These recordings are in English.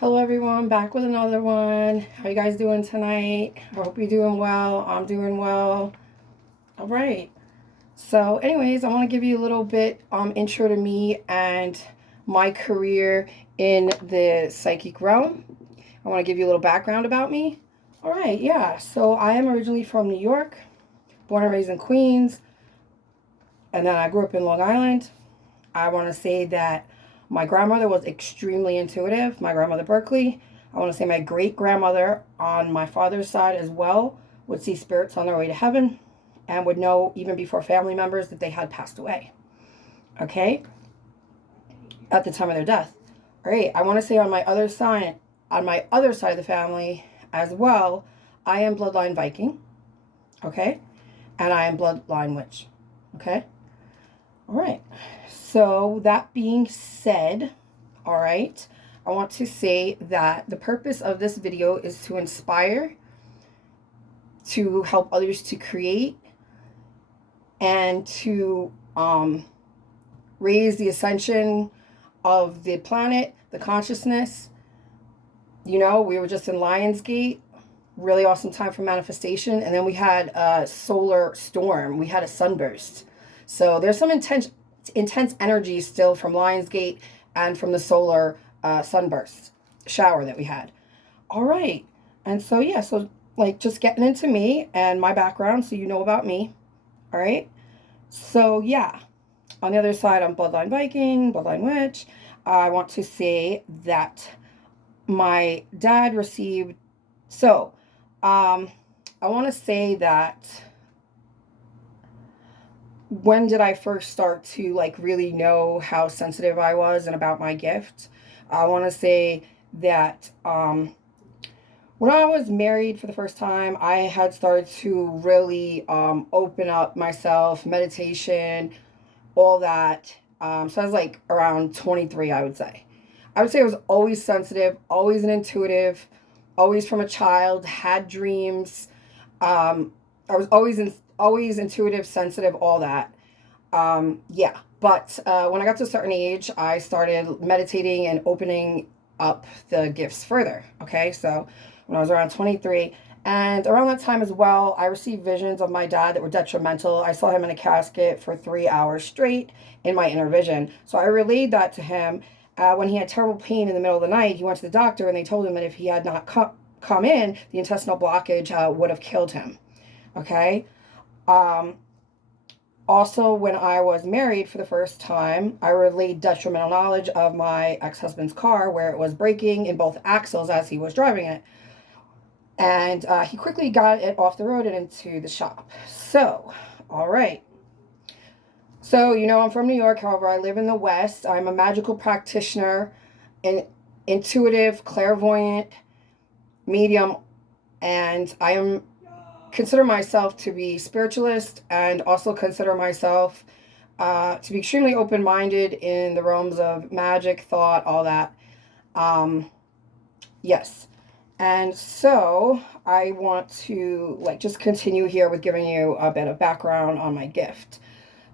Hello everyone, back with another one. How you guys doing tonight? I hope you're doing well. I'm doing well. All right. So, anyways, I want to give you a little bit intro to me and my career in the psychic realm. I want to give you a little background about me. All right, yeah. So, I am originally from New York, born and raised in Queens, and then I grew up in Long Island. I want to say that my grandmother was extremely intuitive, my grandmother Berkeley. I want to say my great grandmother on my father's side as well would see spirits on their way to heaven and would know even before family members that they had passed away. Okay? At the time of their death. All right, I want to say on my other side of the family as well, I am bloodline Viking, okay? And I am bloodline witch. Okay? All right. So, that being said, all right, I want to say that the purpose of this video is to inspire, to help others to create, and to raise the ascension of the planet, the consciousness. You know, we were just in Lionsgate, really awesome time for manifestation. And then we had a solar storm, we had a sunburst. So, there's some intense energy still from Lionsgate and from the solar sunburst shower that we had. All right. And so, yeah, so like just getting into me and my background so you know about me. All right. So, yeah, on the other side, I'm Bloodline Viking, Bloodline Witch. I want to say that my dad received, so, I want to say that when did I first start to like really know how sensitive I was and about my gift? I want to say that when I was married for the first time, I had started to really open up myself, meditation, all that. So I was like around 23, I would say. I would say I was always sensitive, always an intuitive, always from a child, had dreams. I was always intuitive, sensitive, all that. Yeah, but when I got to a certain age, I started meditating and opening up the gifts further. Okay, so when I was around 23, and around that time as well, I received visions of my dad that were detrimental. I saw him in a casket for 3 hours straight in my inner vision. So I relayed that to him. When he had terrible pain in the middle of the night, he went to the doctor and they told him that if he had not come in, the intestinal blockage would have killed him. Okay. Um, Also, when I was married for the first time, I relayed detrimental knowledge of my ex husband's car where it was breaking in both axles as he was driving it. And he quickly got it off the road and into the shop. So, all right. So, you know, I'm from New York. However, I live in the West. I'm a magical practitioner, an intuitive, clairvoyant, medium, and I am consider myself to be spiritualist and also consider myself to be extremely open-minded in the realms of magic, thought, all that. Um, yes. And so I want to like just continue here with giving you a bit of background on my gift.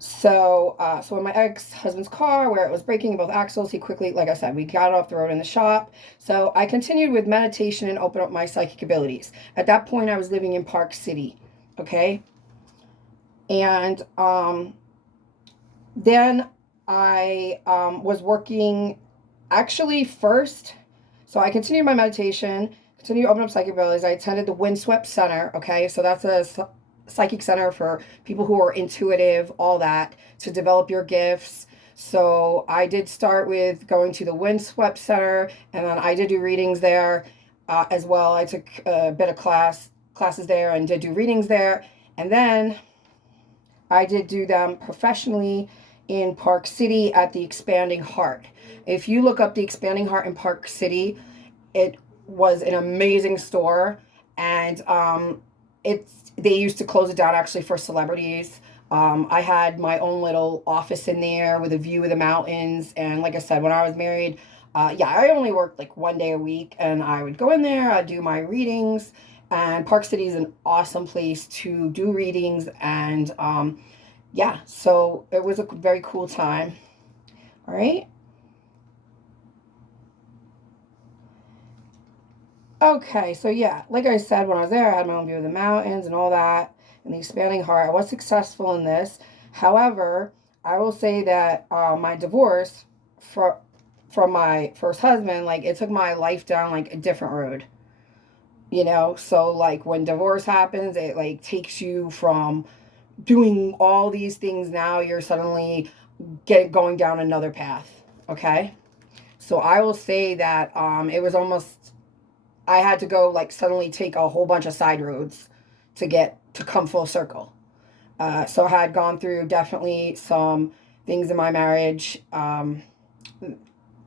So in my ex-husband's car, where it was breaking both axles, he quickly, like I said, we got off the road in the shop. So I continued with meditation and opened up my psychic abilities. At that point, I was living in Park City, okay? And then I was working actually first. So I continued my meditation, continued to open up psychic abilities. I attended the Windswept Center, okay? So that's a psychic center for people who are intuitive, all that, to develop your gifts. So I did start with going to the Windswept Center, and then I did do readings there as well. I took a bit of classes there and did do readings there. And then I did do them professionally in Park City at the Expanding Heart. If you look up the Expanding Heart in Park City, it was an amazing store, and they used to close it down actually for celebrities. I had my own little office in there with a view of the mountains, and like I said, when I was married, yeah, I only worked like 1 day a week, and I would go in there, I'd do my readings, and Park City is an awesome place to do readings, and yeah, so it was a very cool time. All right. Okay, so yeah, like I said, when I was there, I had my own view of the mountains and all that, and the expanding heart. I was successful in this. However, I will say that my divorce from my first husband, like it took my life down like a different road. So like when divorce happens, it like takes you from doing all these things. Now you're suddenly going down another path. Okay, so I will say that it was almost I had to go like suddenly take a whole bunch of side roads to get to come full circle. So I had gone through definitely some things in my marriage. I'm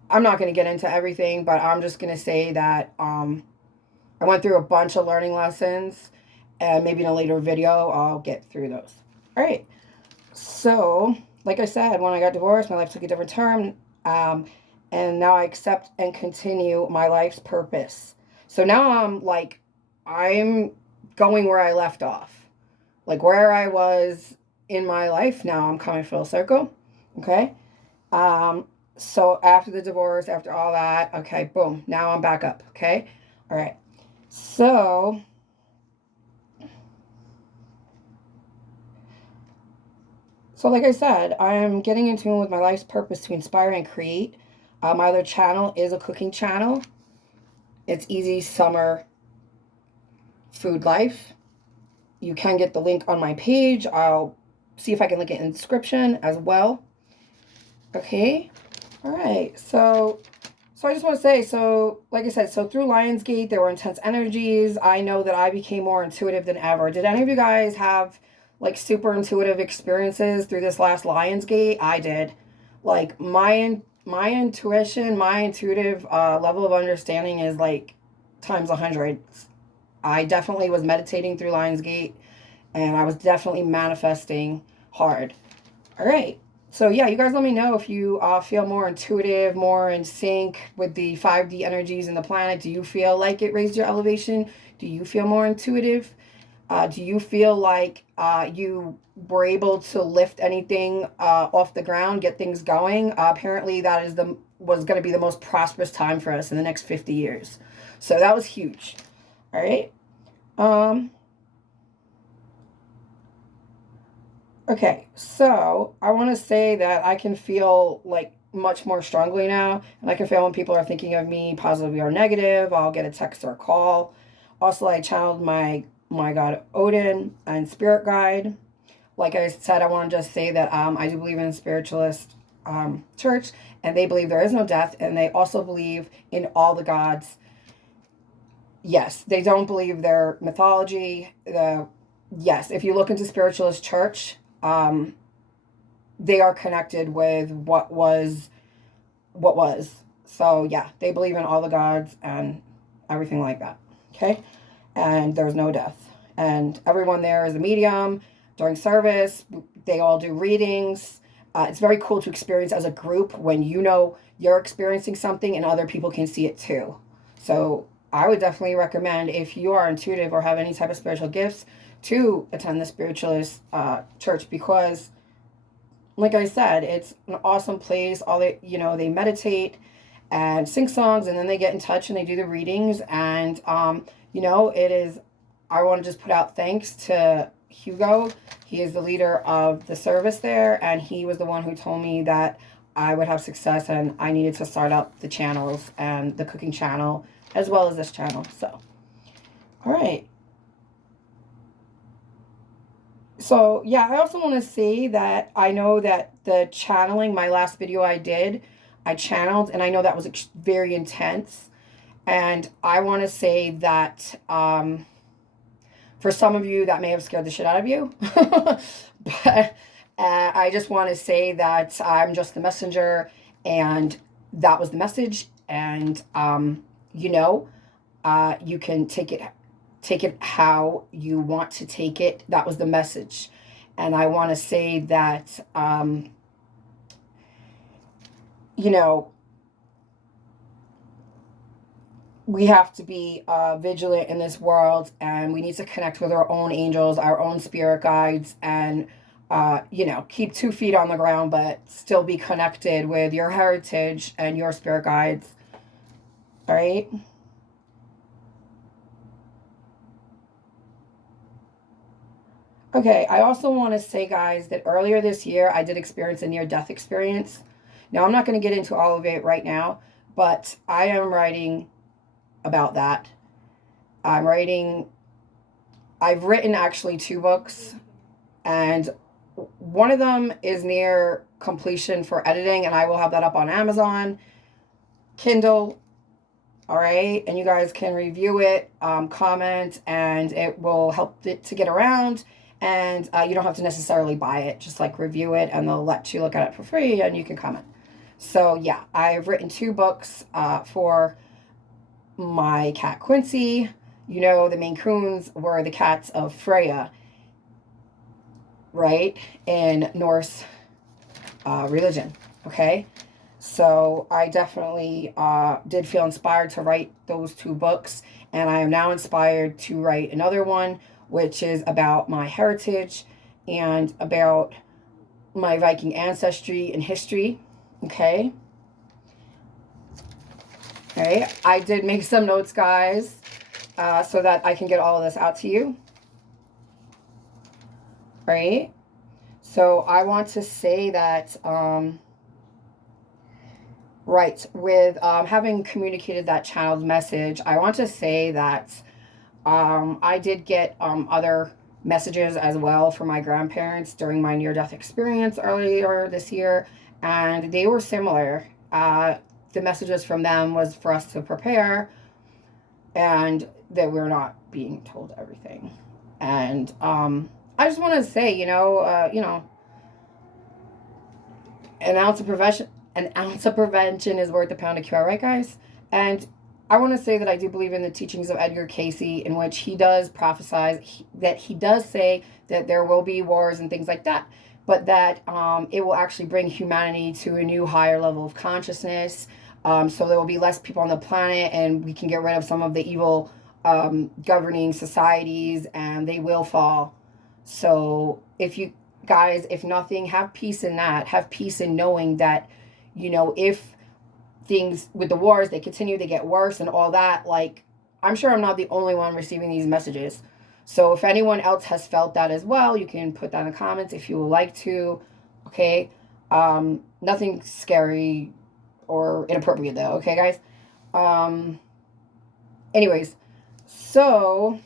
not going to get into everything, but I'm just going to say that I went through a bunch of learning lessons, and maybe in a later video I'll get through those. All right. So, like I said, when I got divorced, my life took a different turn, um, and now I accept and continue my life's purpose. So now I'm going where I left off, like where I was in my life. Now I'm coming full circle. Okay. Um, so after the divorce, after all that, okay, boom, now I'm back up. Okay. All right. So So, like I said, I'm getting in tune with my life's purpose to inspire and create. My other channel is a cooking channel. It's Easy Summer Food Life. You can get the link on my page. I'll see if I can link it in the description as well. Okay. All right. So I just want to say, so like I said, so through Lionsgate, there were intense energies. I know that I became more intuitive than ever. Did any of you guys have like super intuitive experiences through this last Lionsgate? I did. Like my intuition, my intuitive level of understanding is like times 100. I definitely was meditating through Lionsgate, and I was definitely manifesting hard. All right. So yeah, you guys let me know if you feel more intuitive, more in sync with the 5D energies in the planet. Do you feel like it raised your elevation? Do you feel more intuitive? Do you feel like you were able to lift anything off the ground, get things going? Apparently, that is the was going to be the most prosperous time for us in the next 50 years. So that was huge. All right. Um, Okay, so I want to say that I can feel like much more strongly now, and I can feel when people are thinking of me positively or negative. I'll get a text or a call. Also, I channeled my god Odin and spirit guide. Like I said, I want to just say that I do believe in a spiritualist church, and they believe there is no death, and they also believe in all the gods. Yes, they don't believe their mythology. Yes, if you look into spiritualist church, they are connected with what was. So yeah, they believe in all the gods and everything like that. Okay, and there's no death, and everyone there is a medium during service. They all do readings. It's very cool to experience as a group when you know you're experiencing something and other people can see it too. So I would definitely recommend, if you are intuitive or have any type of spiritual gifts, to attend the spiritualist church, because like I said, it's an awesome place. All they meditate and sing songs, and then they get in touch and they do the readings. And it is. I want to just put out thanks to Hugo. He is the leader of the service there, and he was the one who told me that I would have success, and I needed to start up the channels and the cooking channel as well as this channel. So, all right. So yeah, I also want to say that I know that the channeling, my last video I did, I channeled, and I know that was very intense. And I want to say that for some of you, that may have scared the shit out of you. But I just want to say that I'm just the messenger, and that was the message. And you can take it how you want to take it. That was the message. And I want to say that you know we have to be vigilant in this world, and we need to connect with our own angels, our own spirit guides, and keep 2 feet on the ground, but still be connected with your heritage and your spirit guides. All right. Okay, I also want to say, guys, that earlier this year I did experience a near death experience. Now, I'm not going to get into all of it right now, but I am writing about that. I'm writing, I've written actually two books, and one of them is near completion for editing, and I will have that up on Amazon, Kindle, all right? And you guys can review it, comment, and it will help it to get around. And you don't have to necessarily buy it, just like review it, and they'll let you look at it for free, and you can comment. So, yeah, I've written two books for my cat Quincy. You know, the Maine Coons were the cats of Freya, right? In Norse religion, okay? So I definitely did feel inspired to write those two books, and I am now inspired to write another one, which is about my heritage and about my Viking ancestry and history, okay? All right, I did make some notes, guys, so that I can get all of this out to you. All right, so I want to say that, right, with having communicated that child message, I want to say that I did get other messages as well from my grandparents during my near death experience earlier this year, and they were similar. The messages from them was for us to prepare and that we're not being told everything. And I just want to say, an ounce of prevention is worth a pound of cure, right, guys? And I want to say that I do believe in the teachings of Edgar Cayce, in which he does prophesize that he does say that there will be wars and things like that, but that it will actually bring humanity to a new higher level of consciousness. So there will be less people on the planet, and we can get rid of some of the evil governing societies, and they will fall. So if you guys, if nothing, have peace in that. Have peace in knowing that, if things with the wars, they continue to get worse and all that, like, I'm sure I'm not the only one receiving these messages. So if anyone else has felt that as well, you can put that in the comments if you would like to. Okay. Nothing scary or inappropriate though. Okay, guys. Anyways, so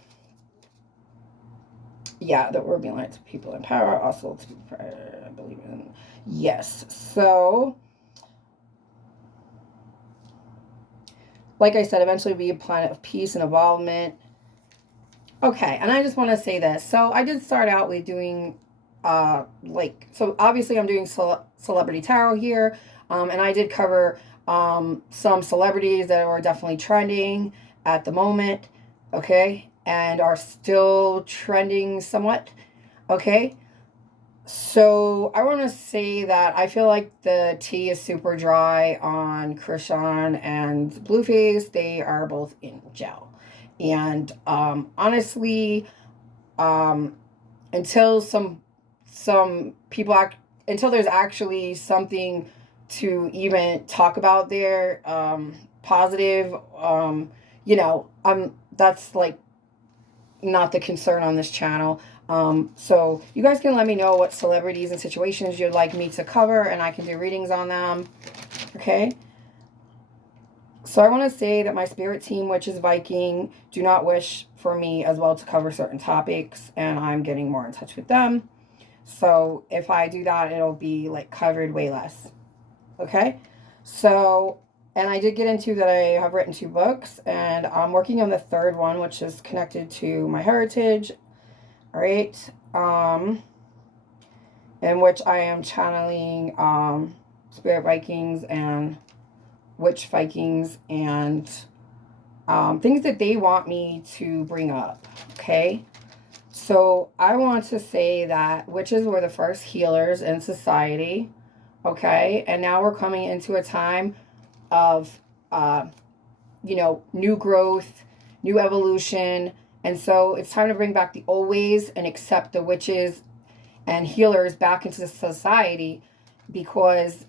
yeah, that we're being light to people in power, also to I believe in. Yes. So, like I said, eventually be a planet of peace and involvement. Okay, and I just want to say this. So I did start out with doing, so obviously I'm doing celebrity tarot here, and I did cover some celebrities that are definitely trending at the moment, okay, and are still trending somewhat, okay. So I want to say that I feel like the tea is super dry on Krishan and Blueface. They are both in jail, and honestly, um, until some people until there's actually something to even talk about there, positive, that's like not the concern on this channel. So you guys can let me know what celebrities and situations you'd like me to cover, and I can do readings on them. Okay. So I want to say that my spirit team, which is Viking, do not wish for me as well to cover certain topics, and I'm getting more in touch with them. So if I do that, it'll be like covered way less. Okay. So, and I did get into that I have written two books, and I'm working on the third one, which is connected to my heritage. All right. In which I am channeling spirit Vikings and witch Vikings and things that they want me to bring up. Okay. So I want to say that witches were the first healers in society. Okay. And now we're coming into a time of, new growth, new evolution. And so it's time to bring back the old ways and accept the witches and healers back into society, because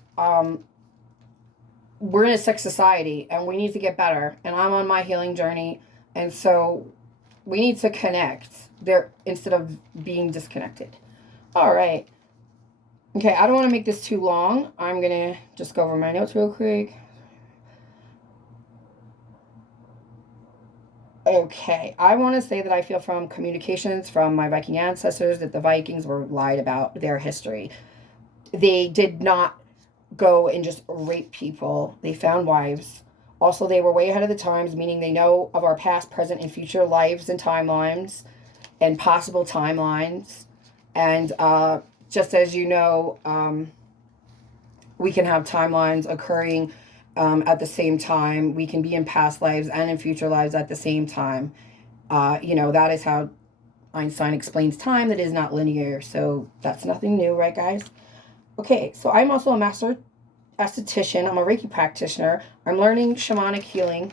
we're in a sick society and we need to get better. And I'm on my healing journey. And so we need to connect there instead of being disconnected. All right. Okay, I don't want to make this too long. I'm going to just go over my notes real quick. Okay, I want to say that I feel from communications from my Viking ancestors that the Vikings were lied about their history. They did not go and just rape people. They found wives. Also, they were way ahead of the times, meaning they know of our past, present, and future lives and timelines and possible timelines. And just as you know, we can have timelines occurring at the same time. We can be in past lives and in future lives at the same time. You know, that is how Einstein explains time, that is not linear. So that's nothing new, right, guys? Okay, so I'm also a master esthetician. I'm a Reiki practitioner. I'm learning shamanic healing.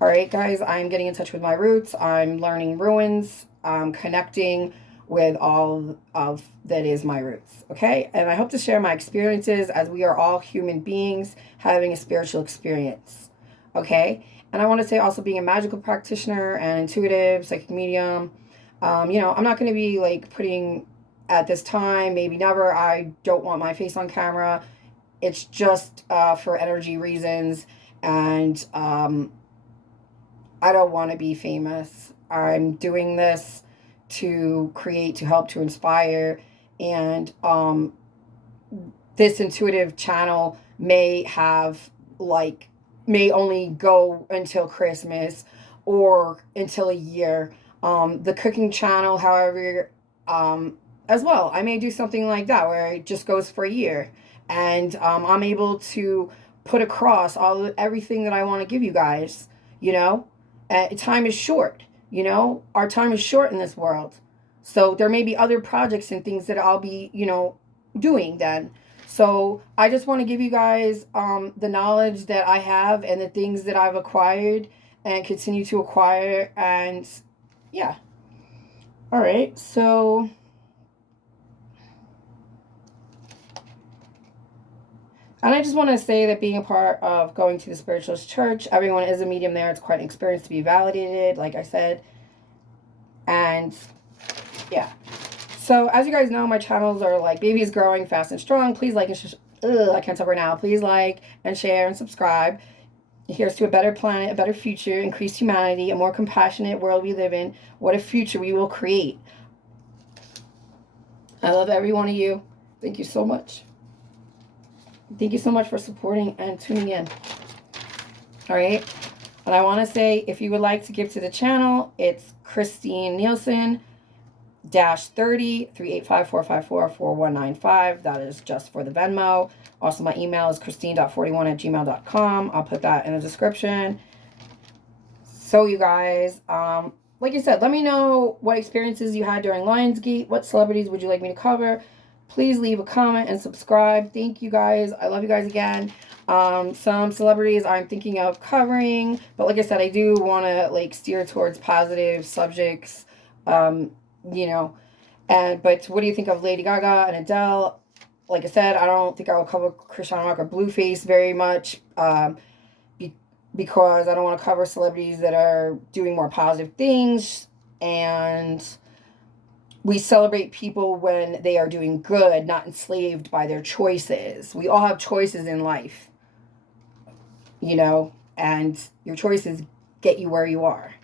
All right, guys, I'm getting in touch with my roots. I'm learning ruins. I'm connecting with all of that is my roots. Okay, and I hope to share my experiences, as we are all human beings having a spiritual experience. Okay, and I want to say also, being a magical practitioner and intuitive psychic medium, you know, I'm not going to be like putting at this time, maybe never, I don't want my face on camera. It's just for energy reasons, and I don't want to be famous. I'm doing this to create, to help, to inspire, and this intuitive channel may have like, may only go until Christmas or until a year. The cooking channel, however, as well, I may do something like that where it just goes for a year, and I'm able to put across everything that I want to give you guys. You know, time is short. You know, our time is short in this world, so there may be other projects and things that I'll be, you know, doing then. So I just want to give you guys the knowledge that I have and the things that I've acquired and continue to acquire, and yeah. All right, so. And I just want to say that being a part of going to the Spiritualist Church, everyone is a medium there. It's quite an experience to be validated, like I said. And yeah. So as you guys know, my channels are like babies growing fast and strong. Please like and I can't talk right now. Please like and share and subscribe. Here's to a better planet, a better future, increased humanity, a more compassionate world we live in. What a future we will create. I love every one of you. Thank you so much. Thank you so much for supporting and tuning in. All right. And I want to say, if you would like to give to the channel, it's Christine Nielsen -30 385 454 4195. That is just for the Venmo. Also, my email is christine.41@gmail.com. I'll put that in the description. So, you guys, like I said, let me know what experiences you had during Lionsgate. What celebrities would you like me to cover? Please leave a comment and subscribe. Thank you guys. I love you guys again. Some celebrities I'm thinking of covering, but like I said, I do want to like steer towards positive subjects. You know, but what do you think of Lady Gaga and Adele? Like I said, I don't think I will cover Christian Rock or Blueface very much, because I don't want to cover celebrities that are doing more positive things. And we celebrate people when they are doing good, not enslaved by their choices. We all have choices in life, you know, and your choices get you where you are.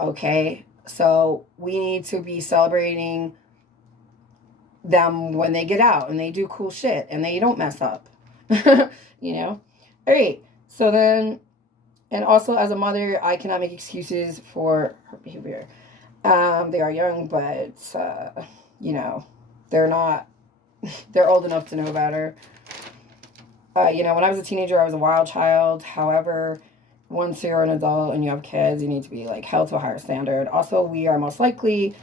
Okay? So we need to be celebrating them when they get out and they do cool shit and they don't mess up. You know? All right. So then, and also as a mother, I cannot make excuses for her behavior. They are young, but, you know, they're not, they're old enough to know better. You know, when I was a teenager, I was a wild child. However, once you're an adult and you have kids, you need to be, like, held to a higher standard. Also, we are most likely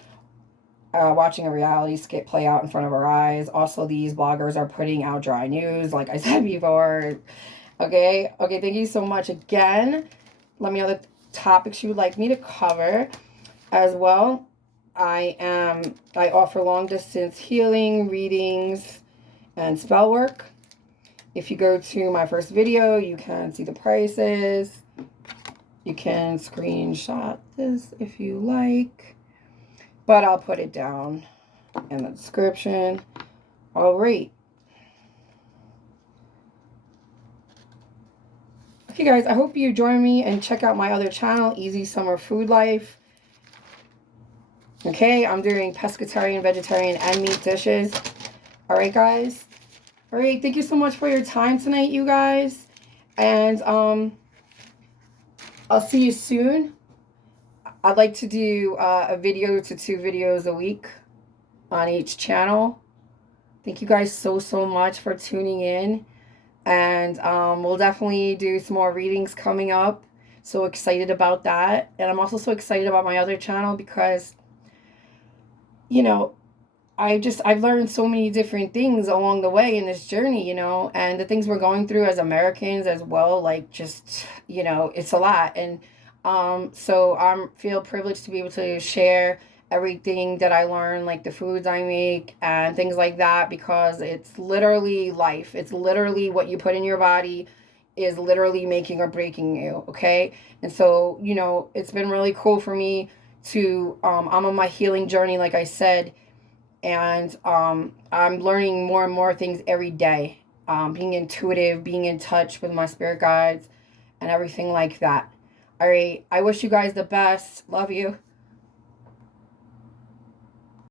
watching a reality skit play out in front of our eyes. Also, these bloggers are putting out dry news, like I said before. Okay, thank you so much again. Let me know the topics you would like me to cover. As well, I offer long distance healing, readings, and spell work. If you go to my first video, you can see the prices. You can screenshot this if you like, but I'll put it down in the description. All right. Okay, guys, I hope you join me and check out my other channel, Easy Summer Food Life. Okay, I'm doing pescatarian, vegetarian, and meat dishes. All right, guys. All right, thank you so much for your time tonight, you guys. And I'll see you soon. I'd like to do a video to 2 videos a week on each channel. Thank you guys so much for tuning in. And we'll definitely do some more readings coming up. So excited about that. And I'm also so excited about my other channel because, you know, I've learned so many different things along the way in this journey, you know, and the things we're going through as Americans as well, like just, you know, it's a lot. And so I'm feel privileged to be able to share everything that I learn, like the foods I make and things like that, because it's literally life. It's literally what you put in your body is literally making or breaking you, okay? And so, you know, it's been really cool for me to I'm on my healing journey, like I said, and I'm learning more and more things every day. Being intuitive, being in touch with my spirit guides, and everything like that. All right, I wish you guys the best. Love you.